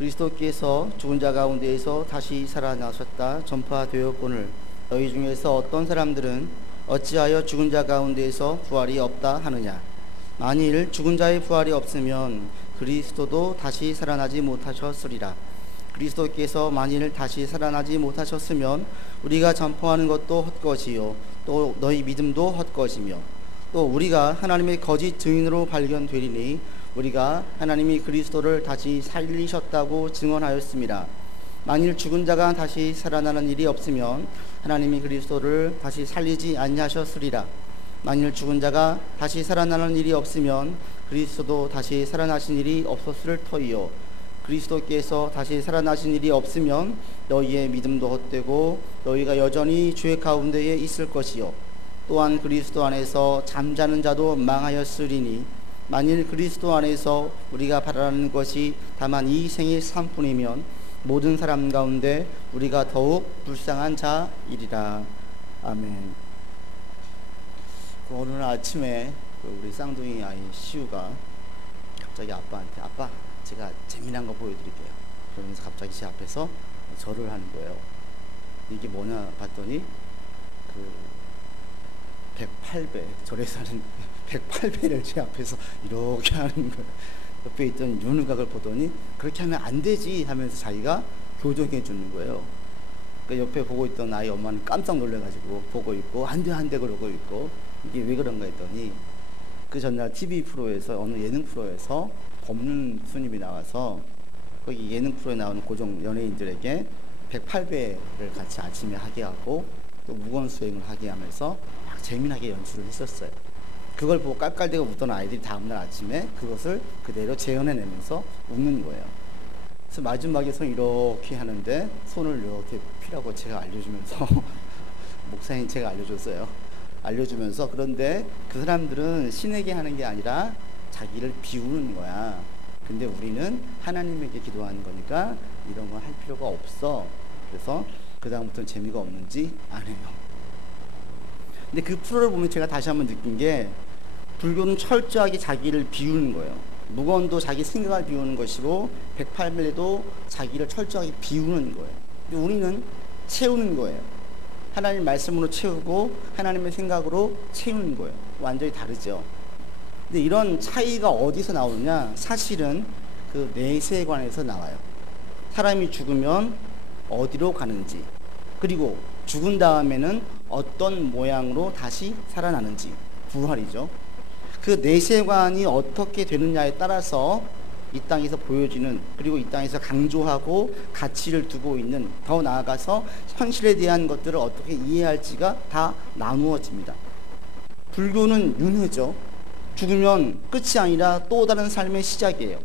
그리스도께서 죽은 자 가운데에서 다시 살아나셨다 전파되었거늘 너희 중에서 어떤 사람들은 어찌하여 죽은 자 가운데에서 부활이 없다 하느냐. 만일 죽은 자의 부활이 없으면 그리스도도 다시 살아나지 못하셨으리라. 그리스도께서 만일 다시 살아나지 못하셨으면 우리가 전파하는 것도 헛것이요 또 너희 믿음도 헛것이며 또 우리가 하나님의 거짓 증인으로 발견되리니 우리가 하나님이 그리스도를 다시 살리셨다고 증언하였습니다. 만일 죽은 자가 다시 살아나는 일이 없으면 하나님이 그리스도를 다시 살리지 아니하셨으리라. 만일 죽은 자가 다시 살아나는 일이 없으면 그리스도도 다시 살아나신 일이 없었을 터이요 그리스도께서 다시 살아나신 일이 없으면 너희의 믿음도 헛되고 너희가 여전히 죄 가운데에 있을 것이요 또한 그리스도 안에서 잠자는 자도 망하였으리니 만일 그리스도 안에서 우리가 바라는 것이 다만 이 생의 삶뿐이면 모든 사람 가운데 우리가 더욱 불쌍한 자이리라. 아멘. 오늘 아침에 우리 쌍둥이 아이 시우가 갑자기 아빠한테 아빠 제가 재미난 거 보여드릴게요 그러면서 갑자기 제 앞에서 절을 하는 거예요. 이게 뭐냐 봤더니 그 108배 절에서는 108배를 제 앞에서 이렇게 하는 거예요. 옆에 있던 윤우각을 보더니 그렇게 하면 안 되지 하면서 자기가 교정해 주는 거예요. 그러니까 옆에 보고 있던 아이 엄마는 깜짝 놀래가지고 보고 있고 안 돼 그러고 있고 이게 왜 그런가 했더니 그 전날 TV 프로에서 어느 예능 프로에서 법륜 스님이 나와서 거기 예능 프로에 나오는 고정 연예인들에게 108배를 같이 아침에 하게 하고 또 무건 수행을 하게 하면서 막 재미나게 연출을 했었어요. 그걸 보고 깔깔대고 웃던 아이들이 다음날 아침에 그것을 그대로 재현해내면서 웃는 거예요. 그래서 마지막에 손 이렇게 하는데 손을 이렇게 피라고 제가 알려주면서 목사님 제가 알려주면서 그런데 그 사람들은 신에게 하는 게 아니라 자기를 비우는 거야. 근데 우리는 하나님에게 기도하는 거니까 이런 거 할 필요가 없어. 그래서 그 다음부터는 재미가 없는지 안 해요. 근데 그 프로를 보면 제가 다시 한번 느낀 게 불교는 철저하게 자기를 비우는 거예요. 무건도 자기 생각을 비우는 것이고 108배도 자기를 철저하게 비우는 거예요. 근데 우리는 채우는 거예요. 하나님 말씀으로 채우고 하나님의 생각으로 채우는 거예요. 완전히 다르죠. 근데 이런 차이가 어디서 나오느냐? 사실은 그 내세관에서 나와요. 사람이 죽으면 어디로 가는지, 그리고 죽은 다음에는 어떤 모양으로 다시 살아나는지, 부활이죠. 그 내세관이 어떻게 되느냐에 따라서 이 땅에서 보여지는, 그리고 이 땅에서 강조하고 가치를 두고 있는, 더 나아가서 현실에 대한 것들을 어떻게 이해할지가 다 나누어집니다. 불교는 윤회죠. 죽으면 끝이 아니라 또 다른 삶의 시작이에요.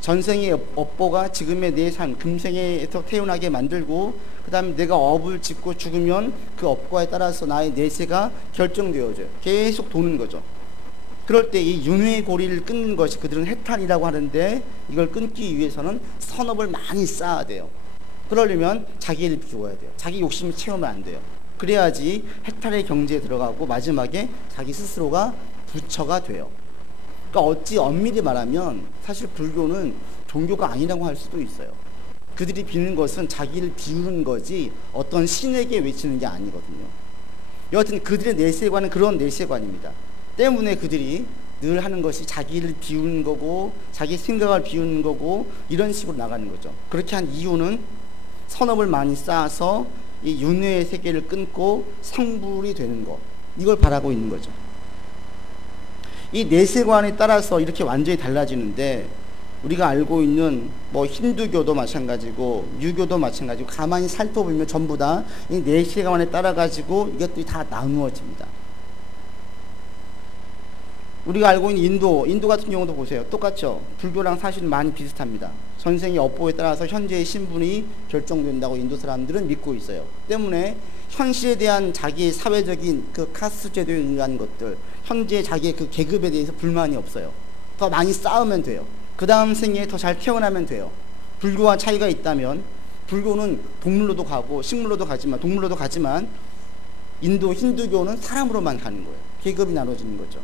전생의 업보가 지금의 내 삶, 금생에서 태어나게 만들고, 그 다음에 내가 업을 짓고 죽으면 그 업과에 따라서 나의 내세가 결정되어져요. 계속 도는 거죠. 그럴 때 이 윤회의 고리를 끊는 것이 그들은 해탈이라고 하는데, 이걸 끊기 위해서는 선업을 많이 쌓아야 돼요. 그러려면 자기를 비워야 돼요. 자기 욕심을 채우면 안 돼요. 그래야지 해탈의 경지에 들어가고 마지막에 자기 스스로가 부처가 돼요. 그러니까 어찌 엄밀히 말하면 사실 불교는 종교가 아니라고 할 수도 있어요. 그들이 비는 것은 자기를 비우는 거지 어떤 신에게 외치는 게 아니거든요. 여하튼 그들의 내세관은 그런 내세관입니다. 때문에 그들이 늘 하는 것이 자기를 비우는 거고 자기 생각을 비우는 거고 이런 식으로 나가는 거죠. 그렇게 한 이유는 선업을 많이 쌓아서 이 윤회의 세계를 끊고 성불이 되는 거, 이걸 바라고 있는 거죠. 이 내세관에 따라서 이렇게 완전히 달라지는데, 우리가 알고 있는 뭐 힌두교도 마찬가지고 유교도 마찬가지고 가만히 살펴보면 전부 다 이 내세관에 따라 가지고 이것들이 다 나누어집니다. 우리가 알고 있는 인도 같은 경우도 보세요. 똑같죠. 불교랑 사실은 많이 비슷합니다. 전생의 업보에 따라서 현재의 신분이 결정된다고 인도 사람들은 믿고 있어요. 때문에 현실에 대한 자기의 사회적인 그 카스트 제도에 의한 것들, 현재 자기의 그 계급에 대해서 불만이 없어요. 더 많이 쌓으면 돼요. 그 다음 생에 더 잘 태어나면 돼요. 불교와 차이가 있다면, 불교는 동물로도 가고 식물로도 가지만 인도 힌두교는 사람으로만 가는 거예요. 계급이 나눠지는 거죠.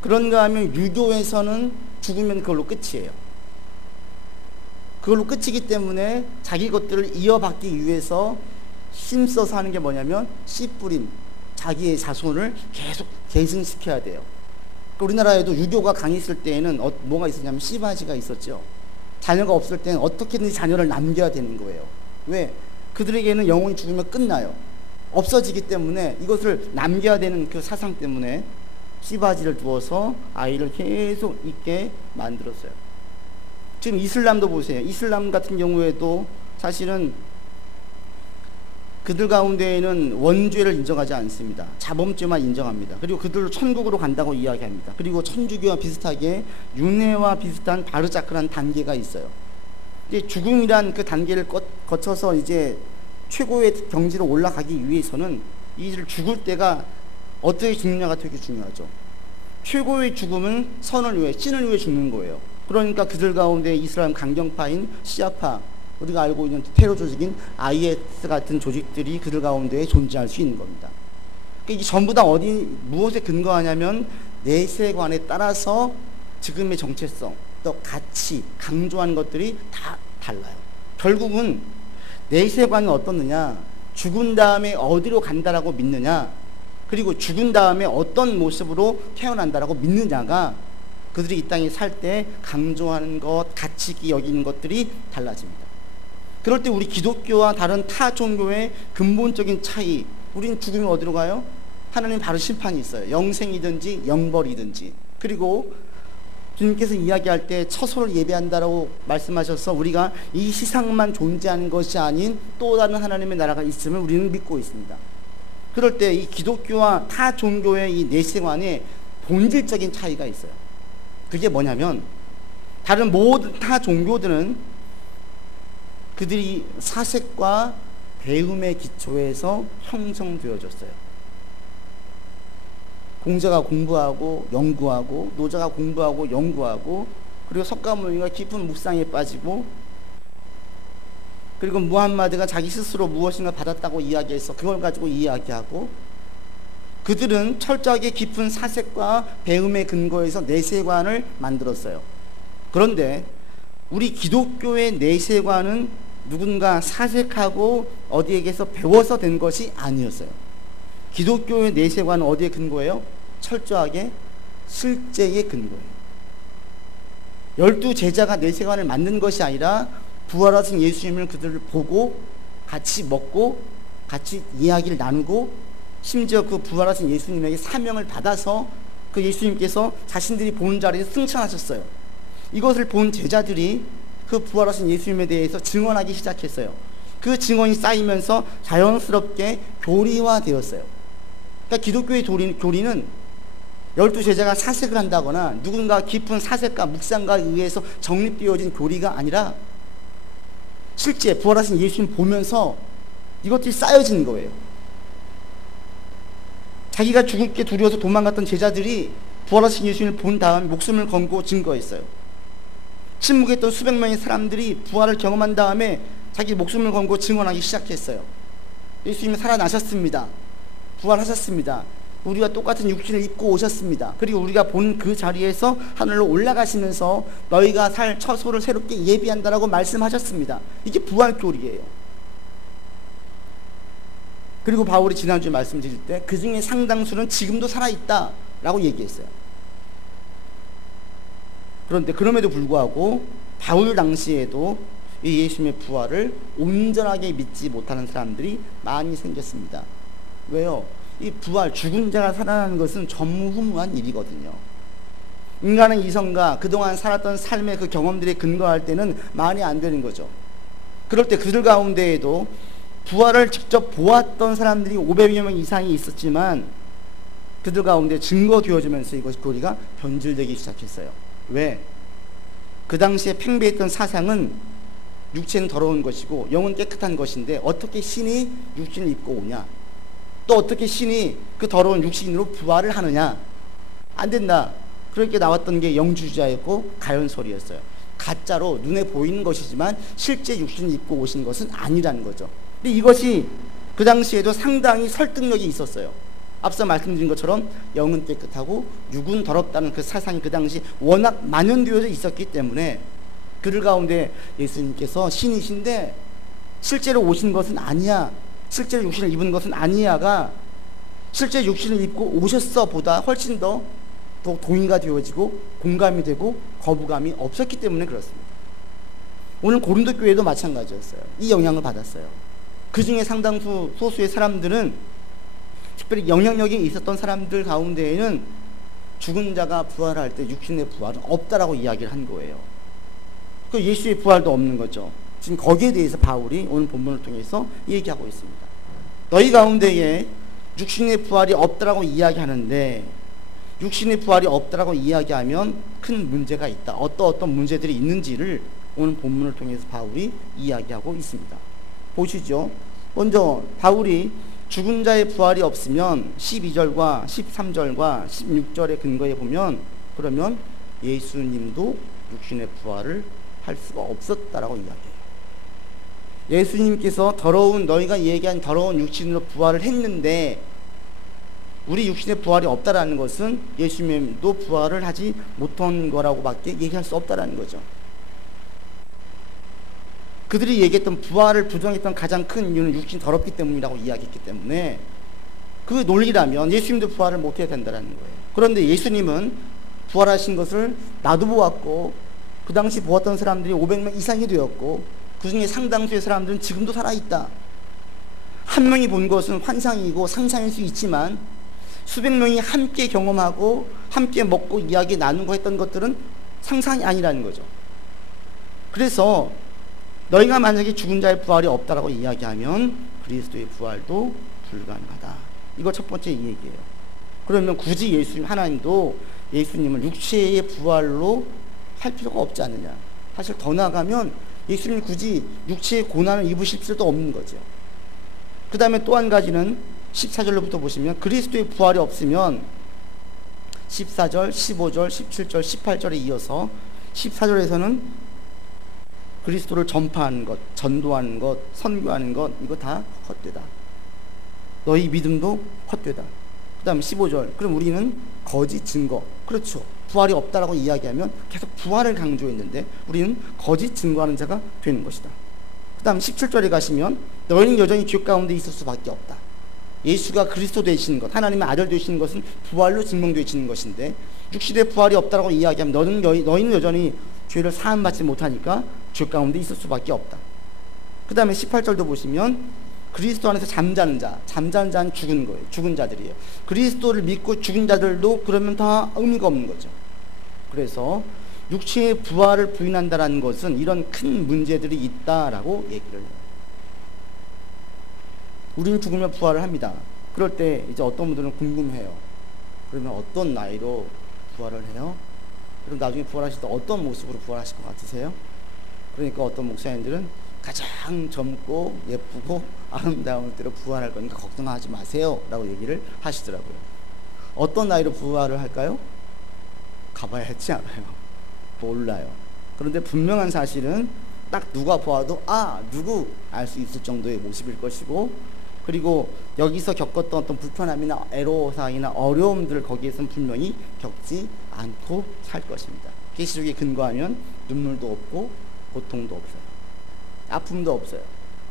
그런가 하면 유교에서는 죽으면 그걸로 끝이에요. 그걸로 끝이기 때문에 자기 것들을 이어받기 위해서 힘써서 하는 게 뭐냐면 씨 뿌림, 자기의 자손을 계속 계승시켜야 돼요. 우리나라에도 유교가 강했을 때에는 뭐가 있었냐면 씨바지가 있었죠. 자녀가 없을 때는 어떻게든지 자녀를 남겨야 되는 거예요. 왜? 그들에게는 영혼이 죽으면 끝나요. 없어지기 때문에 이것을 남겨야 되는 그 사상 때문에 씨바지를 두어서 아이를 계속 있게 만들었어요. 지금 이슬람도 보세요. 이슬람 같은 경우에도 사실은 그들 가운데에는 원죄를 인정하지 않습니다. 자범죄만 인정합니다. 그리고 그들로 천국으로 간다고 이야기합니다. 그리고 천주교와 비슷하게 윤회와 비슷한 바르자크라는 단계가 있어요. 이제 죽음이란 그 단계를 거쳐서 이제 최고의 경지로 올라가기 위해서는 이를 죽을 때가 어떻게 죽느냐가 되게 중요하죠. 최고의 죽음은 선을 위해, 신을 위해 죽는 거예요. 그러니까 그들 가운데 이슬람 강경파인 시아파, 우리가 알고 있는 테러 조직인 IS 같은 조직들이 그들 가운데 존재할 수 있는 겁니다. 그러니까 이게 전부 다 무엇에 근거하냐면 내세관에 따라서 지금의 정체성, 또 가치, 강조하는 것들이 다 달라요. 결국은 내세관은 어떻느냐, 죽은 다음에 어디로 간다라고 믿느냐, 그리고 죽은 다음에 어떤 모습으로 태어난다라고 믿느냐가 그들이 이 땅에 살 때 강조하는 것, 가치 있게 여기는 것들이 달라집니다. 그럴 때 우리 기독교와 다른 타 종교의 근본적인 차이, 우리는 죽으면 어디로 가요? 하나님 바로 심판이 있어요. 영생이든지 영벌이든지. 그리고 주님께서 이야기할 때 처소를 예배한다라고 말씀하셔서 우리가 이 세상만 존재하는 것이 아닌 또 다른 하나님의 나라가 있음을 우리는 믿고 있습니다. 그럴 때 이 기독교와 타 종교의 이 내세관에 본질적인 차이가 있어요. 그게 뭐냐면 다른 모든 타 종교들은 그들이 사색과 배움의 기초에서 형성되어졌어요. 공자가 공부하고 연구하고, 노자가 공부하고 연구하고, 그리고 석가모니가 깊은 묵상에 빠지고, 그리고 무함마드가 자기 스스로 무엇인가 받았다고 이야기해서 그걸 가지고 이야기하고, 그들은 철저하게 깊은 사색과 배움의 근거에서 내세관을 만들었어요. 그런데 우리 기독교의 내세관은 누군가 사색하고 어디에게서 배워서 된 것이 아니었어요. 기독교의 내세관은 어디에 근거예요? 철저하게 실제의 근거예요. 12 제자가 내세관을 만든 것이 아니라 부활하신 예수님을 그들을 보고 같이 먹고 같이 이야기를 나누고, 심지어 그 부활하신 예수님에게 사명을 받아서 그 예수님께서 자신들이 보는 자리에서 승천하셨어요. 이것을 본 제자들이 그 부활하신 예수님에 대해서 증언하기 시작했어요. 그 증언이 쌓이면서 자연스럽게 교리화되었어요. 그러니까 기독교의 교리는 12 제자가 사색을 한다거나 누군가 깊은 사색과 묵상과에 의해서 정립되어진 교리가 아니라 실제 부활하신 예수님 보면서 이것들이 쌓여진 거예요. 자기가 죽을 게 두려워서 도망갔던 제자들이 부활하신 예수님을 본 다음 목숨을 걸고 증거했어요. 침묵했던 수백 명의 사람들이 부활을 경험한 다음에 자기 목숨을 걸고 증언하기 시작했어요. 예수님이 살아나셨습니다. 부활하셨습니다. 우리와 똑같은 육신을 입고 오셨습니다. 그리고 우리가 본 그 자리에서 하늘로 올라가시면서 너희가 살 처소를 새롭게 예비한다라고 말씀하셨습니다. 이게 부활교리예요. 그리고 바울이 지난주에 말씀드릴 때 그 중에 상당수는 지금도 살아있다 라고 얘기했어요. 그런데 그럼에도 불구하고 바울 당시에도 이 예수님의 부활을 온전하게 믿지 못하는 사람들이 많이 생겼습니다. 왜요? 이 부활, 죽은 자가 살아나는 것은 전무후무한 일이거든요. 인간의 이성과 그동안 살았던 삶의 그 경험들에 근거할 때는 말이 안 되는 거죠. 그럴 때 그들 가운데에도 부활을 직접 보았던 사람들이 500여 명 이상이 있었지만 그들 가운데 증거되어지면서 이것이 교리가 변질되기 시작했어요. 왜? 그 당시에 팽배했던 사상은 육체는 더러운 것이고 영은 깨끗한 것인데 어떻게 신이 육신을 입고 오냐, 또 어떻게 신이 그 더러운 육신으로 부활을 하느냐, 안 된다. 그렇게 나왔던 게 영주주자였고 가연설이었어요. 가짜로 눈에 보이는 것이지만 실제 육신을 입고 오신 것은 아니라는 거죠. 근데 이것이 그 당시에도 상당히 설득력이 있었어요. 앞서 말씀드린 것처럼 영은 깨끗하고 육은 더럽다는 그 사상이 그 당시 워낙 만연되어져 있었기 때문에 그들 가운데 예수님께서 신이신데 실제로 오신 것은 아니야, 실제로 육신을 입은 것은 아니야가 실제 육신을 입고 오셨어 보다 훨씬 더 동의가 되어지고 공감이 되고 거부감이 없었기 때문에 그렇습니다. 오늘 고린도 교회도 마찬가지였어요. 이 영향을 받았어요. 그 중에 상당수 소수의 사람들은, 특별히 영향력이 있었던 사람들 가운데에는 죽은 자가 부활할 때 육신의 부활은 없다라고 이야기를 한 거예요. 그 예수의 부활도 없는 거죠. 지금 거기에 대해서 바울이 오늘 본문을 통해서 얘기하고 있습니다. 너희 가운데에 육신의 부활이 없다라고 이야기하는데, 육신의 부활이 없다라고 이야기하면 큰 문제가 있다. 어떤 문제들이 있는지를 오늘 본문을 통해서 바울이 이야기하고 있습니다. 보시죠. 먼저 바울이 죽은 자의 부활이 없으면 12절과 13절과 16절의 근거에 보면, 그러면 예수님도 육신의 부활을 할 수가 없었다라고 이야기해요. 예수님께서 너희가 얘기한 더러운 육신으로 부활을 했는데 우리 육신의 부활이 없다라는 것은 예수님도 부활을 하지 못한 거라고밖에 얘기할 수 없다라는 거죠. 그들이 얘기했던 부활을 부정했던 가장 큰 이유는 육신이 더럽기 때문이라고 이야기했기 때문에 그 논리라면 예수님도 부활을 못해야 된다는 거예요. 그런데 예수님은 부활하신 것을 나도 보았고 그 당시 보았던 사람들이 500명 이상이 되었고 그 중에 상당수의 사람들은 지금도 살아있다. 한 명이 본 것은 환상이고 상상일 수 있지만 수백 명이 함께 경험하고 함께 먹고 이야기 나누고 했던 것들은 상상이 아니라는 거죠. 그래서 너희가 만약에 죽은 자의 부활이 없다라고 이야기하면 그리스도의 부활도 불가능하다. 이거 첫 번째 얘기예요. 그러면 굳이 하나님도 예수님을 육체의 부활로 할 필요가 없지 않느냐. 사실 더 나아가면 예수님이 굳이 육체의 고난을 입으실 필요도 없는 거죠. 그 다음에 또 한 가지는 14절로부터 보시면 그리스도의 부활이 없으면 14절, 15절, 17절, 18절에 이어서 14절에서는 그리스도를 전파하는 것, 전도하는 것, 선교하는 것, 이거 다 헛되다. 너희 믿음도 헛되다. 그 다음 15절, 그럼 우리는 거짓 증거. 그렇죠. 부활이 없다라고 이야기하면 계속 부활을 강조했는데 우리는 거짓 증거하는 자가 되는 것이다. 그 다음 17절에 가시면 너희는 여전히 죄 가운데 있을 수밖에 없다. 예수가 그리스도 되시는 것, 하나님의 아들 되시는 것은 부활로 증명되시는 것인데 육신의 부활이 없다라고 이야기하면 너희는 여전히 죄를 사함받지 못하니까 죄 가운데 있을 수밖에 없다. 그 다음에 18절도 보시면 그리스도 안에서 잠자는 자는 죽은 거예요. 죽은 자들이에요. 그리스도를 믿고 죽은 자들도 그러면 다 의미가 없는 거죠. 그래서 육체의 부활을 부인한다는 것은 이런 큰 문제들이 있다라고 얘기를 해요. 우리는 죽으면 부활을 합니다. 그럴 때 이제 어떤 분들은 궁금해요. 그러면 어떤 나이로 부활을 해요? 그럼 나중에 부활하실 때 어떤 모습으로 부활하실 것 같으세요? 그러니까 어떤 목사님들은 가장 젊고 예쁘고 아름다운 때로 부활할 거니까 걱정하지 마세요 라고 얘기를 하시더라고요. 어떤 나이로 부활을 할까요? 가봐야 했지 않아요. 몰라요. 그런데 분명한 사실은 딱 누가 보아도 누구 알 수 있을 정도의 모습일 것이고, 그리고 여기서 겪었던 어떤 불편함이나 애로사항이나 어려움들을 거기에서는 분명히 겪지 않고 살 것입니다. 계시록에 근거하면 눈물도 없고 고통도 없어요. 아픔도 없어요.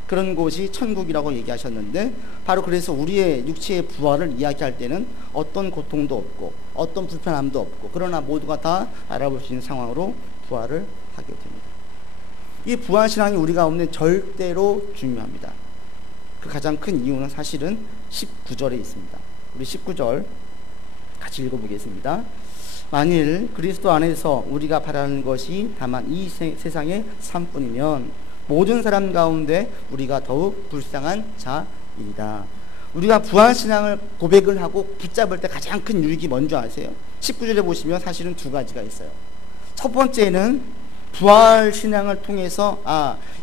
그런 곳이 천국이라고 얘기하셨는데 바로 그래서 우리의 육체의 부활을 이야기할 때는 어떤 고통도 없고 어떤 불편함도 없고 그러나 모두가 다 알아볼 수 있는 상황으로 부활을 하게 됩니다. 이 부활신앙이 우리 가운데 절대로 중요합니다. 그 가장 큰 이유는 사실은 19절에 있습니다. 우리 19절 같이 읽어보겠습니다. 만일 그리스도 안에서 우리가 바라는 것이 다만 이 세상의 삶뿐이면 모든 사람 가운데 우리가 더욱 불쌍한 자이다. 우리가 부활신앙을 고백을 하고 붙잡을 때 가장 큰 유익이 뭔지 아세요? 19절에 보시면 사실은 두 가지가 있어요. 첫 번째는 부활신앙을 통해서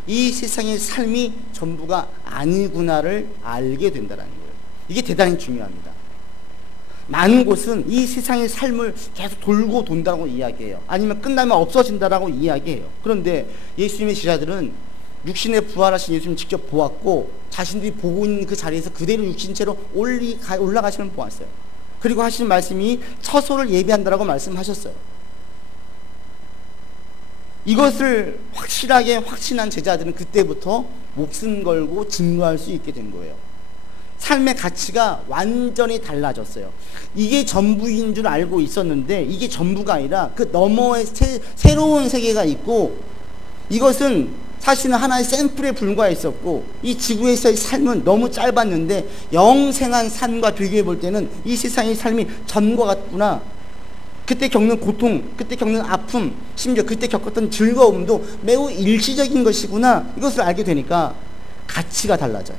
이 세상의 삶이 전부가 아니구나를 알게 된다는 거예요. 이게 대단히 중요합니다. 많은 곳은 이 세상의 삶을 계속 돌고 돈다고 이야기해요. 아니면 끝나면 없어진다라고 이야기해요. 그런데 예수님의 제자들은 육신에 부활하신 예수님 직접 보았고 자신들이 보고 있는 그 자리에서 그대로 육신체로 올라가시는 보았어요. 그리고 하신 말씀이 처소를 예비한다라고 말씀하셨어요. 이것을 확실하게 확신한 제자들은 그때부터 목숨 걸고 증거할 수 있게 된 거예요. 삶의 가치가 완전히 달라졌어요. 이게 전부인 줄 알고 있었는데 이게 전부가 아니라 그 너머의 새로운 세계가 있고, 이것은 사실은 하나의 샘플에 불과했었고, 이 지구에서의 삶은 너무 짧았는데 영생한 삶과 비교해 볼 때는 이 세상의 삶이 전과 같구나, 그때 겪는 고통, 그때 겪는 아픔, 심지어 그때 겪었던 즐거움도 매우 일시적인 것이구나, 이것을 알게 되니까 가치가 달라져요.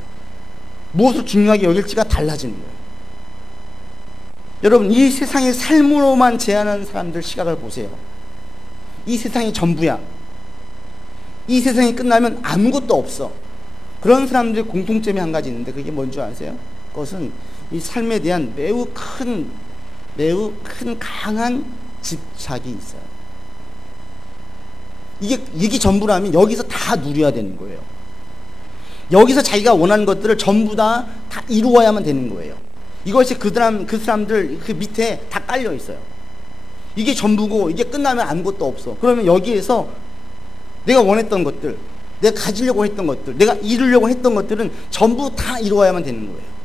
무엇을 중요하게 여길지가 달라지는 거예요. 여러분, 이 세상의 삶으로만 제한하는 사람들 시각을 보세요. 이 세상이 전부야. 이 세상이 끝나면 아무것도 없어. 그런 사람들의 공통점이 한 가지 있는데 그게 뭔지 아세요? 그것은 이 삶에 대한 매우 큰 강한 집착이 있어요. 이게 전부라면 여기서 다 누려야 되는 거예요. 여기서 자기가 원하는 것들을 전부 다 이루어야만 되는 거예요. 이것이 그 사람들 그 밑에 다 깔려 있어요. 이게 전부고 이게 끝나면 아무것도 없어. 그러면 여기에서 내가 원했던 것들, 내가 가지려고 했던 것들, 내가 이루려고 했던 것들은 전부 다 이루어야만 되는 거예요.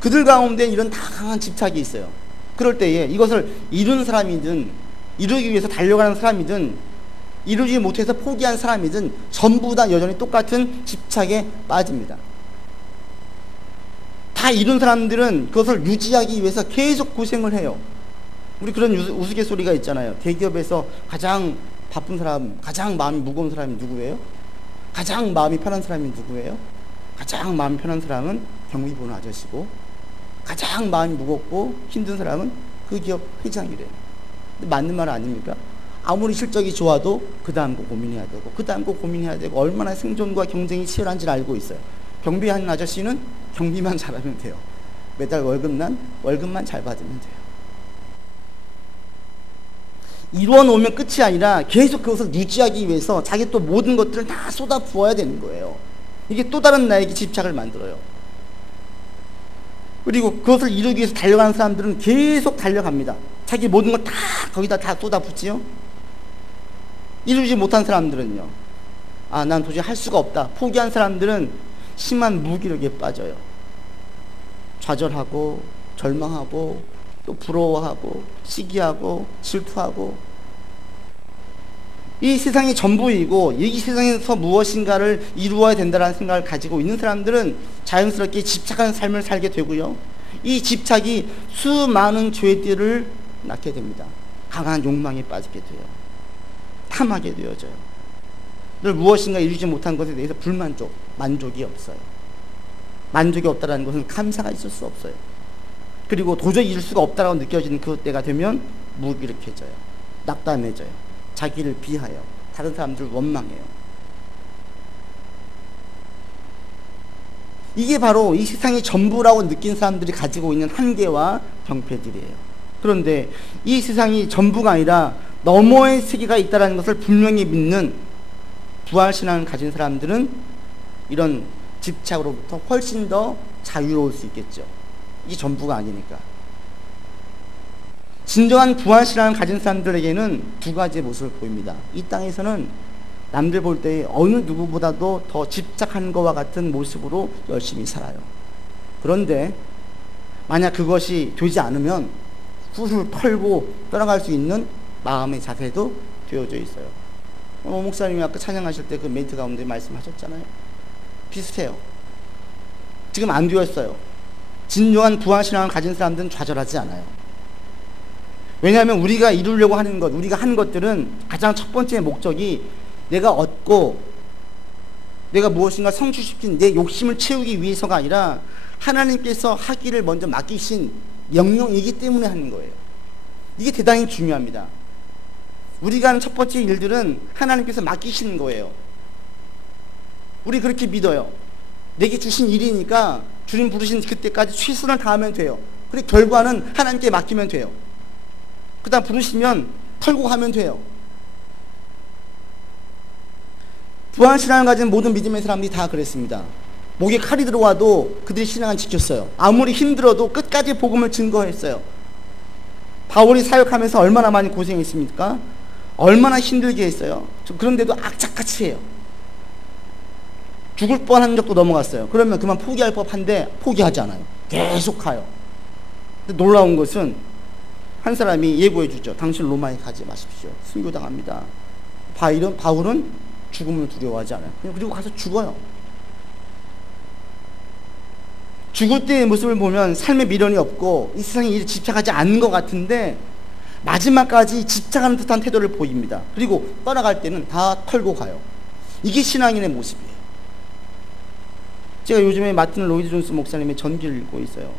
그들 가운데 이런 다 강한 집착이 있어요. 그럴 때에 이것을 이룬 사람이든 이루기 위해서 달려가는 사람이든 이루지 못해서 포기한 사람이든 전부 다 여전히 똑같은 집착에 빠집니다. 다 이룬 사람들은 그것을 유지하기 위해서 계속 고생을 해요. 우리 그런 우스갯소리가 있잖아요. 대기업에서 가장 바쁜 사람, 가장 마음이 무거운 사람이 누구예요? 가장 마음이 편한 사람이 누구예요? 가장 마음이 편한 사람은 경비 보는 아저씨고, 가장 마음이 무겁고 힘든 사람은 그 기업 회장이래요. 근데 맞는 말 아닙니까? 아무리 실적이 좋아도 그 다음 거 고민해야 되고 그 다음 거 고민해야 되고 얼마나 생존과 경쟁이 치열한지를 알고 있어요. 경비하는 아저씨는 경비만 잘하면 돼요. 매달 월급만 잘 받으면 돼요. 이루어놓으면 끝이 아니라 계속 그것을 유지하기 위해서 자기 또 모든 것들을 다 쏟아 부어야 되는 거예요. 이게 또 다른 나에게 집착을 만들어요. 그리고 그것을 이루기 위해서 달려가는 사람들은 계속 달려갑니다. 자기 모든 걸 다 거기다 다 쏟아붓지요. 이루지 못한 사람들은요, 난 도저히 할 수가 없다, 포기한 사람들은 심한 무기력에 빠져요. 좌절하고 절망하고 또 부러워하고 시기하고 질투하고, 이 세상이 전부이고 이 세상에서 무엇인가를 이루어야 된다는 생각을 가지고 있는 사람들은 자연스럽게 집착하는 삶을 살게 되고요, 이 집착이 수많은 죄들을 낳게 됩니다. 강한 욕망에 빠지게 돼요. 탐하게 되어져요. 늘 무엇인가 이루지 못한 것에 대해서 만족이 없어요. 만족이 없다는 것은 감사가 있을 수 없어요. 그리고 도저히 이룰 수가 없다고 느껴지는 그 때가 되면 무기력해져요. 낙담해져요. 자기를 비하여 다른 사람들을 원망해요. 이게 바로 이 세상이 전부라고 느낀 사람들이 가지고 있는 한계와 병폐들이에요. 그런데 이 세상이 전부가 아니라 너머의 세계가 있다는 것을 분명히 믿는 부활신앙을 가진 사람들은 이런 집착으로부터 훨씬 더 자유로울 수 있겠죠. 이게 전부가 아니니까. 진정한 부활신앙을 가진 사람들에게는 두 가지의 모습을 보입니다. 이 땅에서는 남들 볼 때 어느 누구보다도 더 집착한 것과 같은 모습으로 열심히 살아요. 그런데 만약 그것이 되지 않으면 훌훌 털고 떠나갈 수 있는 마음의 자세도 되어져 있어요. 목사님이 아까 찬양하실 때 그 멘트 가운데 말씀하셨잖아요. 비슷해요. 지금 안 되었어요. 진정한 부활신앙을 가진 사람들은 좌절하지 않아요. 왜냐하면 우리가 이루려고 하는 것, 우리가 하는 것들은 가장 첫 번째 목적이 내가 얻고 내가 무엇인가 성취시킨 내 욕심을 채우기 위해서가 아니라 하나님께서 하기를 먼저 맡기신 명령이기 때문에 하는 거예요. 이게 대단히 중요합니다. 우리가 하는 첫 번째 일들은 하나님께서 맡기시는 거예요. 우리 그렇게 믿어요. 내게 주신 일이니까 주님 부르신 그때까지 최선을 다하면 돼요. 그리고 결과는 하나님께 맡기면 돼요. 그 다음 부르시면 털고 가면 돼요. 부활신앙을 가진 모든 믿음의 사람들이 다 그랬습니다. 목에 칼이 들어와도 그들이 신앙을 지켰어요. 아무리 힘들어도 끝까지 복음을 증거했어요. 바울이 사역하면서 얼마나 많이 고생했습니까? 얼마나 힘들게 했어요. 그런데도 악착같이 해요. 죽을 뻔한 적도 넘어갔어요. 그러면 그만 포기할 법한데 포기하지 않아요. 계속 가요. 근데 놀라운 것은 한 사람이 예고해 주죠. 당신 로마에 가지 마십시오. 순교당합니다. 바울은 죽음을 두려워하지 않아요. 그리고 가서 죽어요. 죽을 때의 모습을 보면 삶에 미련이 없고 이 세상에 일에 집착하지 않는 것 같은데 마지막까지 집착하는 듯한 태도를 보입니다. 그리고 떠나갈 때는 다 털고 가요. 이게 신앙인의 모습이에요. 제가 요즘에 마틴 로이드 존스 목사님의 전기를 읽고 있어요.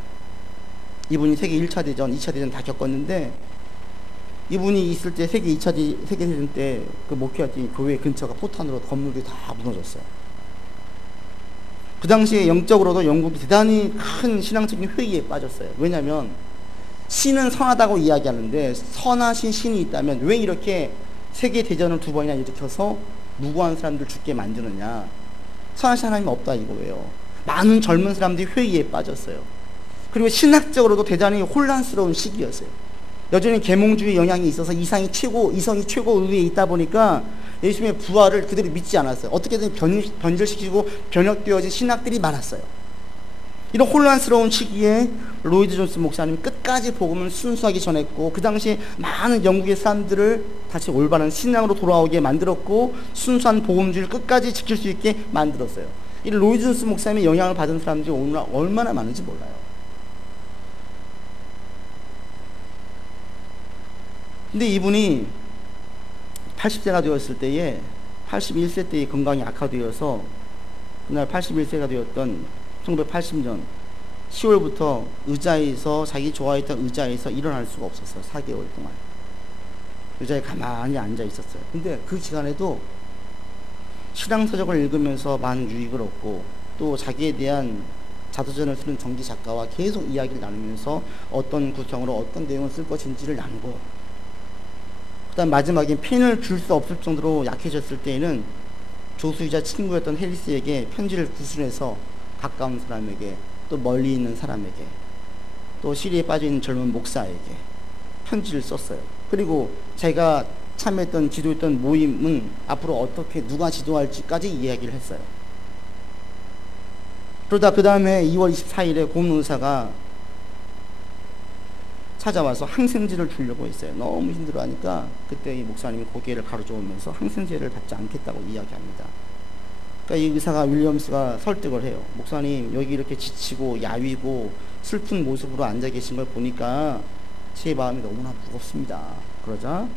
이분이 세계 1차 대전, 2차 대전 다 겪었는데 이분이 있을 때 세계 2차 세계대전 때 그 목회했던 교회 근처가 포탄으로 건물이 다 무너졌어요. 그 당시에 영적으로도 영국이 대단히 큰 신앙적인 회의에 빠졌어요. 왜냐하면 신은 선하다고 이야기하는데 선하신 신이 있다면 왜 이렇게 세계대전을 2번이나 일으켜서 무고한 사람들 죽게 만드느냐. 선하신 하나님은 없다 이거예요. 많은 젊은 사람들이 회의에 빠졌어요. 그리고 신학적으로도 대단히 혼란스러운 시기였어요. 여전히 계몽주의 영향이 있어서 이성이 최고 의에 있다 보니까 예수님의 부활을 그들이 믿지 않았어요. 어떻게든 변절시키고 변혁되어진 신학들이 많았어요. 이런 혼란스러운 시기에 로이드 존스 목사님 끝까지 복음을 순수하게 전했고 그 당시에 많은 영국의 사람들을 다시 올바른 신앙으로 돌아오게 만들었고 순수한 복음주의를 끝까지 지킬 수 있게 만들었어요. 이 로이드 존스 목사님의 영향을 받은 사람들이 오늘 얼마나 많은지 몰라요. 근데 이분이 80세가 되었을 때에 81세 때의 건강이 악화되어서 그날 81세가 되었던 1980년 10월부터 의자에서 자기 좋아했던 의자에서 일어날 수가 없었어요. 4개월 동안 의자에 가만히 앉아 있었어요. 근데 그 시간에도 신앙서적을 읽으면서 많은 유익을 얻고 또 자기에 대한 자서전을 쓰는 정기 작가와 계속 이야기를 나누면서 어떤 구성으로 어떤 내용을 쓸 것인지를 나누고 그 다음 마지막에 펜을 줄 수 없을 정도로 약해졌을 때에는 조수이자 친구였던 헬리스에게 편지를 구술해서 가까운 사람에게 또 멀리 있는 사람에게 또 시리에 빠져있는 젊은 목사에게 편지를 썼어요. 그리고 제가 참여했던 지도했던 모임은 앞으로 어떻게 누가 지도할지까지 이야기를 했어요. 그러다 그 다음에 2월 24일에 고문 의사가 찾아와서 항생제를 주려고 했어요. 너무 힘들어하니까 그때 이 목사님이 고개를 가로저으면서 항생제를 받지 않겠다고 이야기합니다. 그러니까 이 의사가 윌리엄스가 설득을 해요. 목사님 여기 이렇게 지치고 야위고 슬픈 모습으로 앉아 계신 걸 보니까 제 마음이 너무나 무겁습니다. 그러자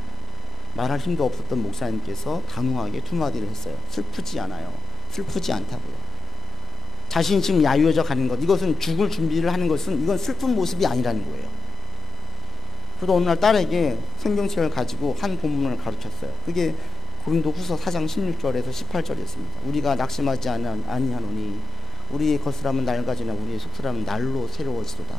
말할 힘도 없었던 목사님께서 단호하게 두 마디를 했어요. 슬프지 않아요. 슬프지 않다고요. 자신이 지금 야위어져 가는 것, 이것은 죽을 준비를 하는 것은 이건 슬픈 모습이 아니라는 거예요. 그래도 어느 날 딸에게 성경책을 가지고 한 본문을 가르쳤어요. 그게 고린도후서 4장 16절에서 18절이었습니다. 우리가 낙심하지 아니하노니 우리의 겉사람은 낡아지나 우리의 속사람은 날로 새로워지도다.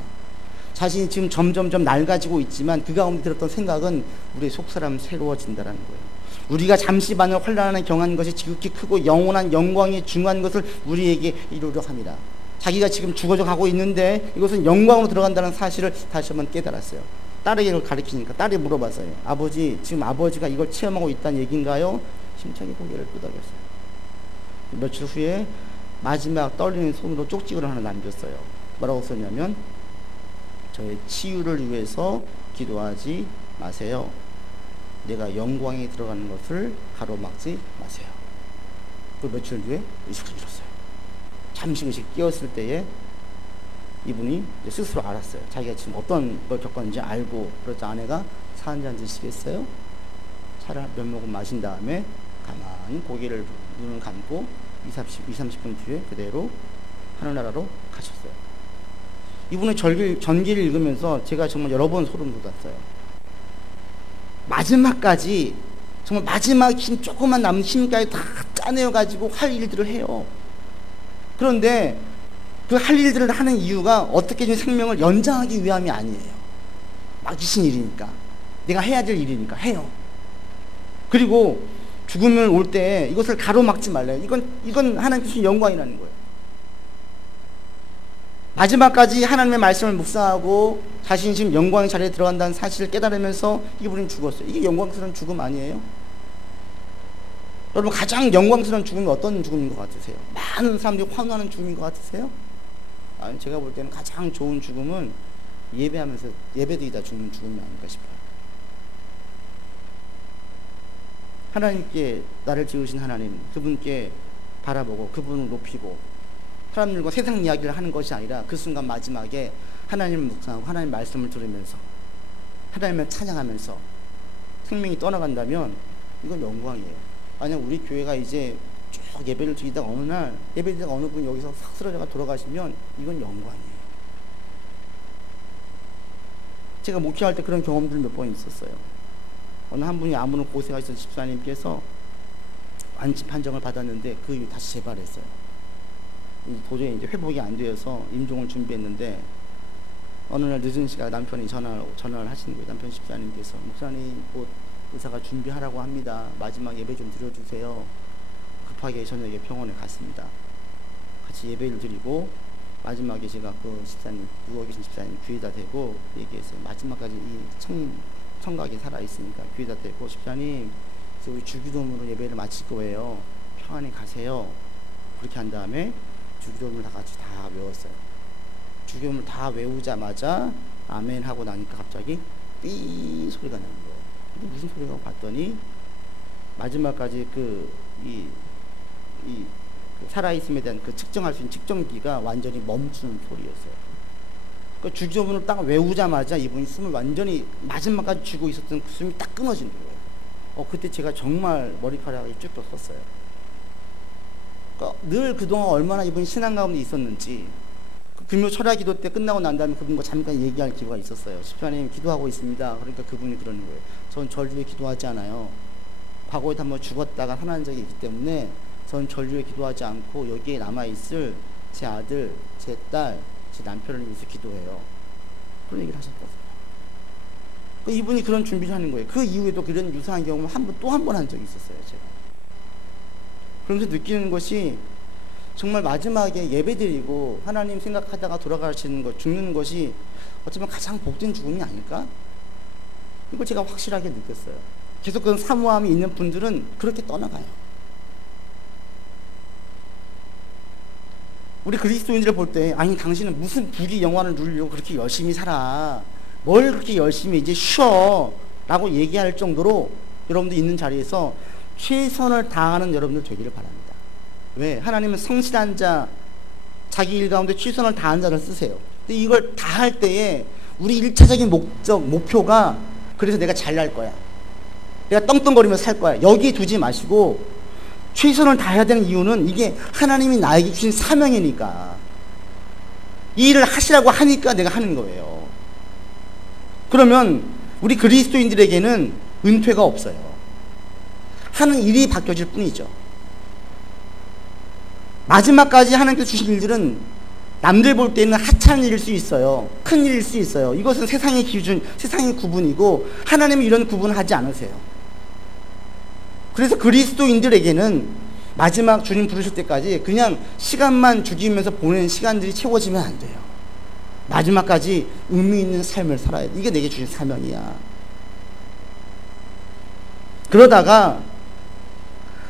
자신이 지금 점점점 낡아지고 있지만 그 가운데 들었던 생각은 우리의 속사람은 새로워진다라는 거예요. 우리가 잠시만을 환란하는 경한 것이 지극히 크고 영원한 영광이 중요한 것을 우리에게 이루려 합니다. 자기가 지금 죽어져 가고 있는데 이것은 영광으로 들어간다는 사실을 다시 한번 깨달았어요. 딸에게 이걸 가르치니까 딸이 물어봤어요. 아버지, 지금 아버지가 이걸 체험하고 있다는 얘기인가요? 힘차게 고개를 끄덕였어요. 며칠 후에 마지막 떨리는 손으로 쪽지를 하나 남겼어요. 뭐라고 썼냐면 저의 치유를 위해서 기도하지 마세요. 내가 영광에 들어가는 것을 가로막지 마세요. 그 며칠 뒤에 의식을 잃었어요. 잠시 의식 깨었을 때에 이분이 스스로 알았어요. 자기가 지금 어떤 걸 겪었는지 알고. 그래서 아내가 차 한 잔 드시겠어요? 차를 몇 모금 마신 다음에 가만히 고개를 눈을 감고 20-30분 뒤에 그대로 하늘나라로 가셨어요. 이분의 전기를 읽으면서 제가 정말 여러 번 소름 돋았어요. 마지막까지 정말 마지막 힘 조금만 남은 힘까지 다 짜내어가지고 할 일들을 해요. 그런데 그 할 일들을 하는 이유가 어떻게든 생명을 연장하기 위함이 아니에요. 맡기신 일이니까, 내가 해야 될 일이니까 해요. 그리고 죽음을 올 때 이것을 가로막지 말래요. 이건 하나님께 주신 영광이라는 거예요. 마지막까지 하나님의 말씀을 묵상하고 자신이 지금 영광의 자리에 들어간다는 사실을 깨달으면서 이분은 죽었어요. 이게 영광스러운 죽음 아니에요? 여러분, 가장 영광스러운 죽음이 어떤 죽음인 것 같으세요? 많은 사람들이 환호하는 죽음인 것 같으세요? 아니, 제가 볼 때는 가장 좋은 죽음은 예배하면서 예배드리다 죽는 죽음이 아닐까 싶어요. 하나님께 나를 지으신 하나님, 그분께 바라보고 그분을 높이고 사람들과 세상 이야기를 하는 것이 아니라 그 순간 마지막에 하나님을 묵상하고 하나님 말씀을 들으면서 하나님을 찬양하면서 생명이 떠나간다면 이건 영광이에요. 만약 우리 교회가 이제 쭉 예배를 드리다가 어느 날 예배드리다가 어느 분이 여기서 싹 쓰러져가 돌아가시면 이건 영광이에요. 제가 목회할 때 그런 경험들 몇 번 있었어요. 어느 한 분이 아무런 고생하시던 집사님께서 완치 판정을 받았는데 그 이후 다시 재발했어요. 도저히 이제 회복이 안 되어서 임종을 준비했는데 어느 날 늦은 시간에 남편이 전화를 하시는 거예요. 남편 집사님께서 목사님 곧 의사가 준비하라고 합니다. 마지막 예배 좀 드려주세요. 급하게 저녁에 병원에 갔습니다. 같이 예배를 드리고 마지막에 제가 그 집사님, 누워 계신 집사님 귀에다 대고 얘기했어요. 마지막까지 이 청각이 살아있으니까 귀에다 대고 집사님 이제 우리 주기도문으로 예배를 마칠 거예요. 평안히 가세요. 그렇게 한 다음에 주기도문을 다 같이 다 외웠어요. 주기도문을 다 외우자마자 아멘 하고 나니까 갑자기 삐 소리가 나는 거예요. 근데 무슨 소리가 봤더니 마지막까지 그 살아있음에 대한 그 측정할 수 있는 측정기가 완전히 멈추는 소리였어요. 그 주기도문을 딱 외우자마자 이분이 숨을 완전히 마지막까지 쥐고 있었던 그 숨이 딱 끊어지는 거예요. 그때 제가 정말 머리카락이 쭉 떴었어요. 그러니까 늘 그동안 얼마나 이분이 신앙 가운데 있었는지 그 금요 철야 기도 때 끝나고 난 다음에 그분과 잠깐 얘기할 기회가 있었어요. 집사님 기도하고 있습니다. 그러니까 그분이 그러는 거예요. 전 절주에 기도하지 않아요. 과거에도 한번 죽었다가 살아난 적이 있기 때문에 전 절주에 기도하지 않고 여기에 남아있을 제 아들, 제 딸, 제 남편을 위해서 기도해요. 그런 얘기를 하셨거든요. 이분이 그런 준비를 하는 거예요. 그 이후에도 그런 유사한 경험을 또 한 번 한 적이 있었어요. 제가. 그러면서 느끼는 것이 정말 마지막에 예배드리고 하나님 생각하다가 돌아가시는 것, 죽는 것이 어쩌면 가장 복된 죽음이 아닐까? 이걸 제가 확실하게 느꼈어요. 계속 그런 사모함이 있는 분들은 그렇게 떠나가요. 우리 그리스도인들을 볼 때 아니 당신은 무슨 부귀 영화를 누리려고 그렇게 열심히 살아, 뭘 그렇게 열심히 이제 쉬어 라고 얘기할 정도로 여러분들 있는 자리에서 최선을 다하는 여러분들 되기를 바랍니다. 왜? 하나님은 성실한 자, 자기 일 가운데 최선을 다한 자를 쓰세요. 근데 이걸 다 할 때에 우리 1차적인 목표가 그래서 내가 잘날 거야, 내가 떵떵거리면서 살 거야, 여기 두지 마시고 최선을 다해야 되는 이유는 이게 하나님이 나에게 주신 사명이니까, 이 일을 하시라고 하니까 내가 하는 거예요. 그러면 우리 그리스도인들에게는 은퇴가 없어요. 하는 일이 바뀌어질 뿐이죠. 마지막까지 하나님께서 주신 일들은 남들 볼 때는 하찮은 일일 수 있어요. 큰 일일 수 있어요. 이것은 세상의 기준, 세상의 구분이고 하나님은 이런 구분을 하지 않으세요. 그래서 그리스도인들에게는 마지막 주님 부르실 때까지 그냥 시간만 죽이면서 보내는 시간들이 채워지면 안 돼요. 마지막까지 의미 있는 삶을 살아야 돼. 이게 내게 주신 사명이야. 그러다가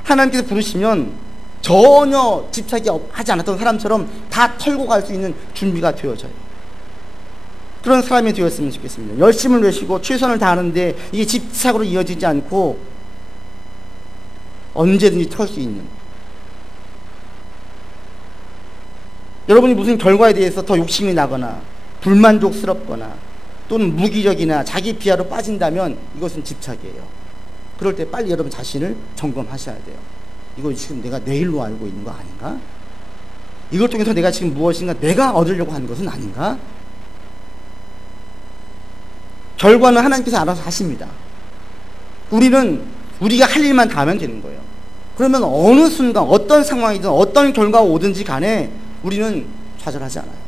하나님께서 부르시면 전혀 집착이 하지 않았던 사람처럼 다 털고 갈 수 있는 준비가 되어져요. 그런 사람이 되었으면 좋겠습니다. 열심을 내시고 최선을 다하는데 이게 집착으로 이어지지 않고 언제든지 털 수 있는, 여러분이 무슨 결과에 대해서 더 욕심이 나거나 불만족스럽거나 또는 무기력이나 자기 비하로 빠진다면 이것은 집착이에요. 그럴 때 빨리 여러분 자신을 점검하셔야 돼요. 이거 지금 내가 내 일로 알고 있는 거 아닌가? 이걸 통해서 내가 지금 무엇인가 내가 얻으려고 하는 것은 아닌가? 결과는 하나님께서 알아서 하십니다. 우리는 우리가 할 일만 다 하면 되는 거예요. 그러면 어느 순간 어떤 상황이든 어떤 결과가 오든지 간에 우리는 좌절하지 않아요.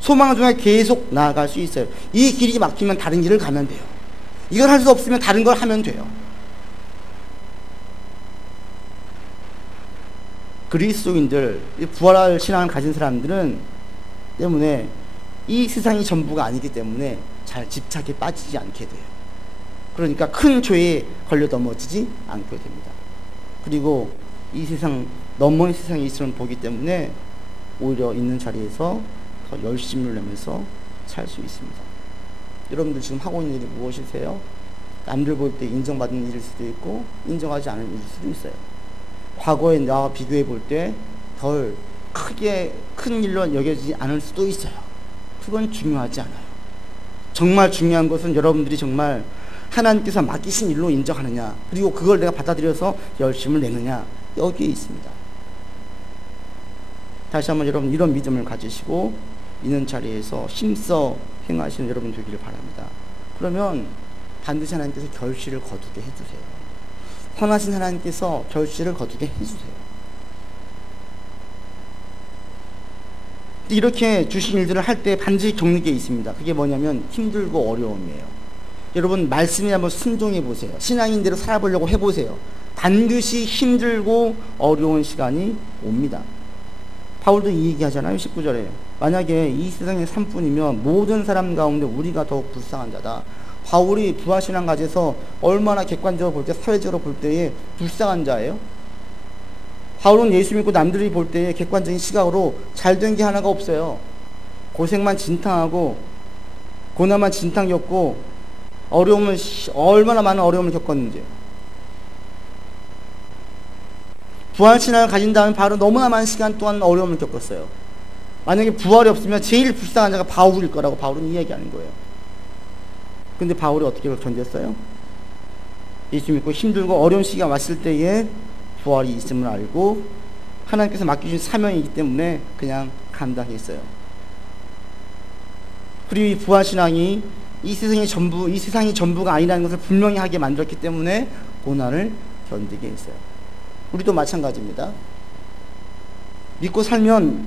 소망 중에 계속 나아갈 수 있어요. 이 길이 막히면 다른 길을 가면 돼요. 이걸 할 수 없으면 다른 걸 하면 돼요. 그리스도인들, 부활할 신앙을 가진 사람들은 때문에 이 세상이 전부가 아니기 때문에 잘 집착에 빠지지 않게 돼요. 그러니까 큰 죄에 걸려 넘어지지 않게 됩니다. 그리고 이 세상, 너머의 세상에 있으면 보기 때문에 오히려 있는 자리에서 더 열심을 내면서 살 수 있습니다. 여러분들 지금 하고 있는 일이 무엇이세요? 남들 볼 때 인정받는 일일 수도 있고 인정하지 않은 일일 수도 있어요. 과거에 나와 비교해 볼 때 덜 크게 큰 일로 여겨지지 않을 수도 있어요. 그건 중요하지 않아요. 정말 중요한 것은 여러분들이 정말 하나님께서 맡기신 일로 인정하느냐, 그리고 그걸 내가 받아들여서 열심을 내느냐, 여기에 있습니다. 다시 한번 여러분 이런 믿음을 가지시고 있는 자리에서 힘써 행하시는 여러분 되기를 바랍니다. 그러면 반드시 하나님께서 결실을 거두게 해주세요. 선하신 하나님께서 결실을 거두게 해주세요. 이렇게 주신 일들을 할 때 반드시 겪는 게 있습니다. 그게 뭐냐면 힘들고 어려움이에요. 여러분 말씀에 한번 순종해 보세요. 신앙인대로 살아보려고 해보세요. 반드시 힘들고 어려운 시간이 옵니다. 바울도 이 얘기 하잖아요. 19절에 만약에 이 세상의 삶뿐이면 모든 사람 가운데 우리가 더욱 불쌍한 자다. 바울이 부활신앙 가져서 얼마나 객관적으로 볼 때, 사회적으로 볼 때에 불쌍한 자예요. 바울은 예수 믿고 남들이 볼 때에 객관적인 시각으로 잘된 게 하나가 없어요. 고생만 진탕하고 고난만 진탕 겪고 어려움을, 얼마나 많은 어려움을 겪었는지. 부활신앙을 가진 다음에 바로 너무나 많은 시간 동안 어려움을 겪었어요. 만약에 부활이 없으면 제일 불쌍한 자가 바울일 거라고 바울은 이야기하는 거예요. 근데 바울이 어떻게 견뎠어요? 예수 믿고 힘들고 어려운 시기가 왔을 때에 부활이 있음을 알고 하나님께서 맡겨주신 사명이기 때문에 그냥 감당했어요. 그리고 이 부활신앙이 이 세상이 전부가 아니라는 것을 분명히 하게 만들었기 때문에 고난을 견디게 했어요. 우리도 마찬가지입니다. 믿고 살면,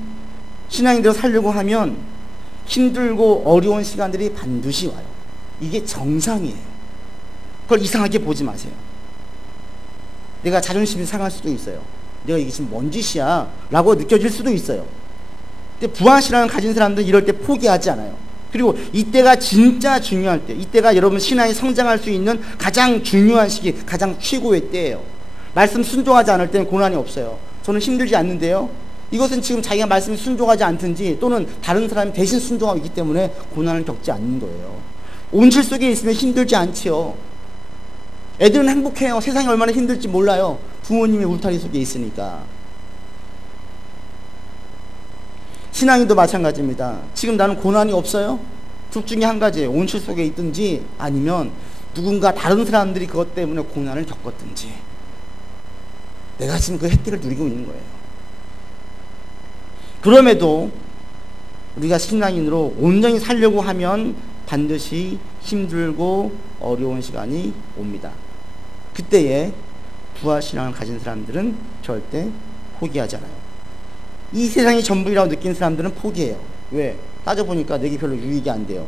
신앙인대로 살려고 하면 힘들고 어려운 시간들이 반드시 와요. 이게 정상이에요. 그걸 이상하게 보지 마세요. 내가 자존심이 상할 수도 있어요. 내가 이게 지금 뭔 짓이야 라고 느껴질 수도 있어요. 근데 부활신앙을 가진 사람들은 이럴 때 포기하지 않아요. 그리고 이때가 진짜 중요할 때, 이때가 여러분 신앙이 성장할 수 있는 가장 중요한 시기, 가장 최고의 때예요. 말씀 순종하지 않을 때는 고난이 없어요. 저는 힘들지 않는데요. 이것은 지금 자기가 말씀에 순종하지 않든지 또는 다른 사람이 대신 순종하고 있기 때문에 고난을 겪지 않는 거예요. 온실 속에 있으면 힘들지 않지요. 애들은 행복해요. 세상이 얼마나 힘들지 몰라요. 부모님의 울타리 속에 있으니까. 신앙인도 마찬가지입니다. 지금 나는 고난이 없어요? 둘 중에 한 가지예요. 온실 속에 있든지 아니면 누군가 다른 사람들이 그것 때문에 고난을 겪었든지 내가 지금 그 혜택을 누리고 있는 거예요. 그럼에도 우리가 신앙인으로 온전히 살려고 하면 반드시 힘들고 어려운 시간이 옵니다. 그때에 부활신앙을 가진 사람들은 절대 포기하지 않아요. 이 세상이 전부라고 느낀 사람들은 포기해요. 왜? 따져보니까 내게 별로 유익이 안 돼요.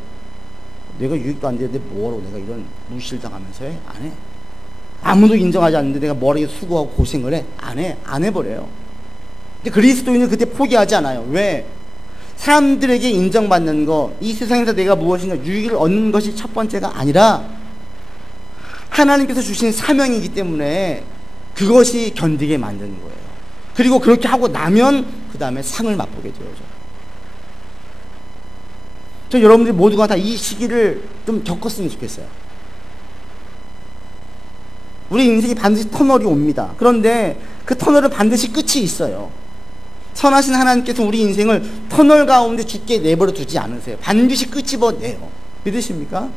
내가 유익도 안 되는데 뭐하러 내가 이런 무시를 당하면서 해? 안 해. 아무도 인정하지 않는데 내가 뭐하러 수고하고 고생을 해? 안 해. 안 해버려요. 근데 그리스도인은 그때 포기하지 않아요. 왜? 사람들에게 인정받는 거, 이 세상에서 내가 무엇인가 유익을 얻는 것이 첫 번째가 아니라 하나님께서 주신 사명이기 때문에 그것이 견디게 만드는 거예요. 그리고 그렇게 하고 나면 그 다음에 상을 맛보게 되어져요. 저 여러분들이 모두가 다 이 시기를 좀 겪었으면 좋겠어요. 우리 인생이 반드시 터널이 옵니다. 그런데 그 터널은 반드시 끝이 있어요. 선하신 하나님께서 우리 인생을 터널 가운데 죽게 내버려 두지 않으세요. 반드시 끄집어내요. 믿으십니까?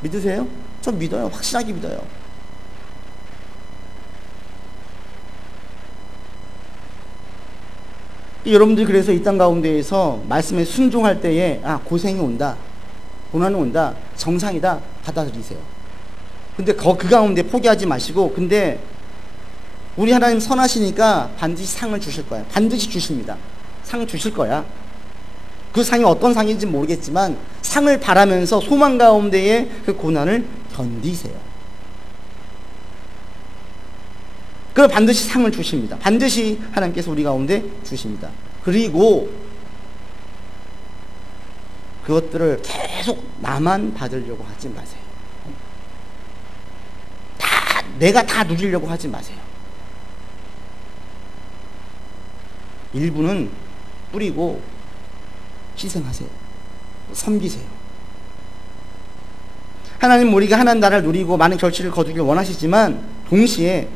믿으세요? 저 믿어요. 확실하게 믿어요. 여러분들이 그래서 이 땅 가운데에서 말씀에 순종할 때에 고생이 온다, 고난이 온다, 정상이다 받아들이세요. 근데 그 가운데 포기하지 마시고, 근데 우리 하나님 선하시니까 반드시 상을 주실 거야. 반드시 주십니다. 상 주실 거야. 그 상이 어떤 상인지 모르겠지만 상을 바라면서 소망 가운데에 그 고난을 견디세요. 그럼 반드시 상을 주십니다. 반드시 하나님께서 우리 가운데 주십니다. 그리고 그것들을 계속 나만 받으려고 하지 마세요. 내가 다 누리려고 하지 마세요. 일부는 뿌리고 희생하세요. 섬기세요. 하나님, 우리가 하나님 나라를 누리고 많은 결실을 거두길 원하시지만 동시에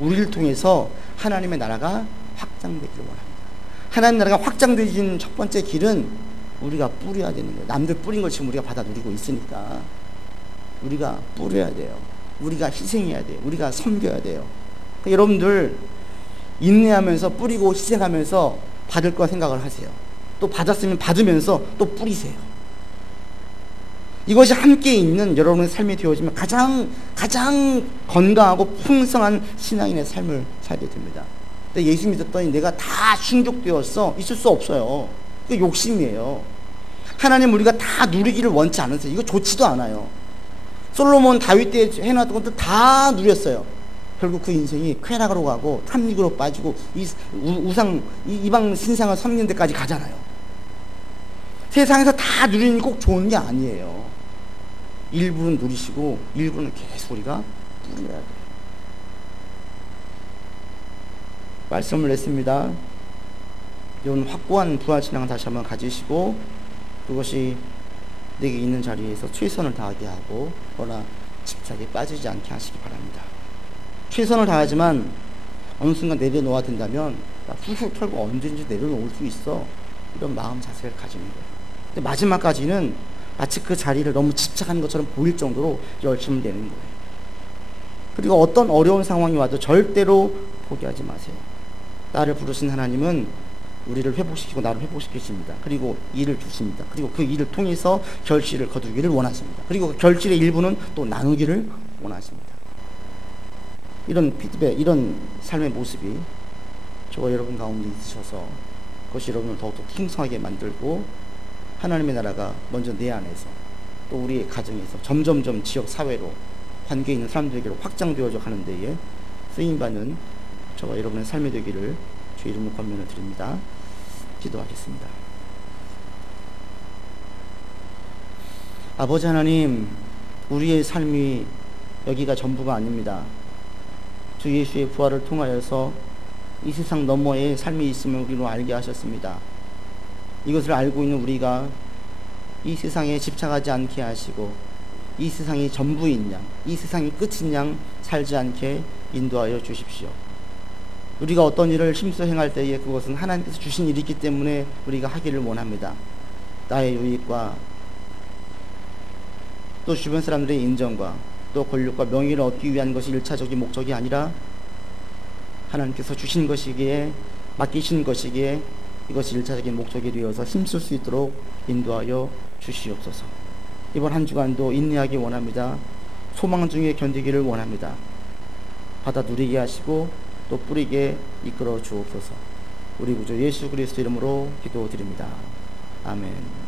우리를 통해서 하나님의 나라가 확장되기를 원합니다. 하나님 나라가 확장되는 첫 번째 길은 우리가 뿌려야 되는 거예요. 남들 뿌린 걸 지금 우리가 받아 누리고 있으니까 우리가 뿌려야 돼요. 우리가 희생해야 돼요. 우리가 섬겨야 돼요. 그러니까 여러분들 인내하면서 뿌리고 희생하면서 받을 거 생각을 하세요. 또 받았으면 받으면서 또 뿌리세요. 이것이 함께 있는 여러분의 삶이 되어지면 가장 건강하고 풍성한 신앙인의 삶을 살게 됩니다. 근데 예수 믿었더니 내가 다 충족되었어, 있을 수 없어요. 그게 욕심이에요. 하나님, 우리가 다 누리기를 원치 않으세요. 이거 좋지도 않아요. 솔로몬 다윗 때 해놨던 것들 다 누렸어요. 결국 그 인생이 쾌락으로 가고 탐닉으로 빠지고 이방 신상을 섬기는 데까지 가잖아요. 세상에서 다 누리는 게 꼭 좋은 게 아니에요. 일부는 누리시고 일부는 계속 우리가 뿌려야 돼요. 말씀을 냈습니다. 이런 확고한 부활신앙을 다시 한번 가지시고 그것이 내게 있는 자리에서 최선을 다하게 하고 그러나 집착에 빠지지 않게 하시기 바랍니다. 최선을 다하지만 어느 순간 내려놓아야 된다면 나 훌훌 털고 언제든지 내려놓을 수 있어, 이런 마음 자세를 가지는 거예요. 근데 마지막까지는 마치 그 자리를 너무 집착하는 것처럼 보일 정도로 열심을 내는 거예요. 그리고 어떤 어려운 상황이 와도 절대로 포기하지 마세요. 나를 부르신 하나님은 우리를 회복시키고 나를 회복시키십니다. 그리고 일을 주십니다. 그리고 그 일을 통해서 결실을 거두기를 원하십니다. 그리고 그 결실의 일부는 또 나누기를 원하십니다. 이런 피드백, 이런 삶의 모습이 저와 여러분 가운데 있으셔서 그것이 여러분을 더욱더 풍성하게 만들고 하나님의 나라가 먼저 내 안에서 또 우리의 가정에서 점점점 지역 사회로 관계 있는 사람들에게로 확장되어져 가는 데에 쓰임받는 저와 여러분의 삶이 되기를 주 이름으로 권면을 드립니다. 기도하겠습니다. 아버지 하나님, 우리의 삶이 여기가 전부가 아닙니다. 주 예수의 부활을 통하여서 이 세상 너머에 삶이 있음을 우리로 알게 하셨습니다. 이것을 알고 있는 우리가 이 세상에 집착하지 않게 하시고 이 세상이 전부인 양, 이 세상이 끝인 양 살지 않게 인도하여 주십시오. 우리가 어떤 일을 힘써 행할 때에 그것은 하나님께서 주신 일이기 때문에 우리가 하기를 원합니다. 나의 유익과 또 주변 사람들의 인정과 또 권력과 명예를 얻기 위한 것이 1차적인 목적이 아니라 하나님께서 주신 것이기에, 맡기신 것이기에 이것이 1차적인 목적이 되어서 힘쓸 수 있도록 인도하여 주시옵소서. 이번 한 주간도 인내하기 원합니다. 소망 중에 견디기를 원합니다. 받아 누리게 하시고 또 뿌리게 이끌어 주옵소서. 우리 구주 예수 그리스도 이름으로 기도드립니다. 아멘.